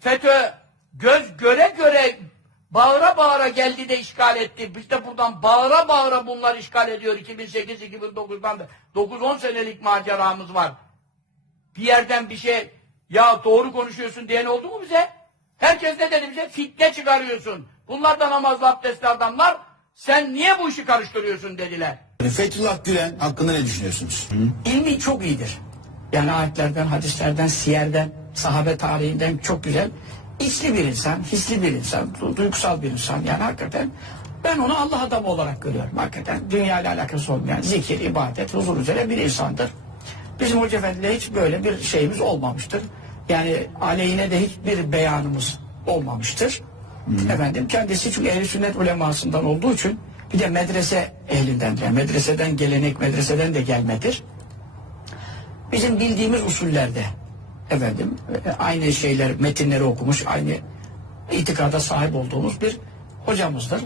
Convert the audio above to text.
FETÖ göz göre göre bağıra bağıra geldi de işgal etti. Biz de buradan bağıra bağıra bunlar işgal ediyor. 2008-2009'dan da 9-10 senelik maceramız var. Bir yerden bir şey ya doğru konuşuyorsun diyen oldu mu bize? Herkes ne dedi bize? Fitne çıkarıyorsun. Bunlar da namazlı abdestli adamlar. Sen niye bu işi karıştırıyorsun dediler. Fethullah Gülen hakkında ne düşünüyorsunuz? İlmi çok iyidir. Yani ayetlerden, hadislerden, siyerden, sahabe tarihinden çok güzel. İçli bir insan, hisli bir insan, du- duygusal bir insan. Yani hakikaten ben onu Allah adamı olarak görüyorum. Hakikaten dünya ile alakası olmayan zikir, ibadet, huzur üzere bir insandır. Bizim Hoca Efendi'yle hiç böyle bir şeyimiz olmamıştır. Yani aleyhine de hiçbir beyanımız olmamıştır. Efendim kendisi çünkü ehl sünnet ulemasından olduğu için bir de medrese ehlindendir. Yani medreseden gelenek medreseden de gelmedir. Bizim bildiğimiz usullerde efendim e, aynı şeyler metinleri okumuş, aynı itikada sahip olduğumuz bir hocamızdır.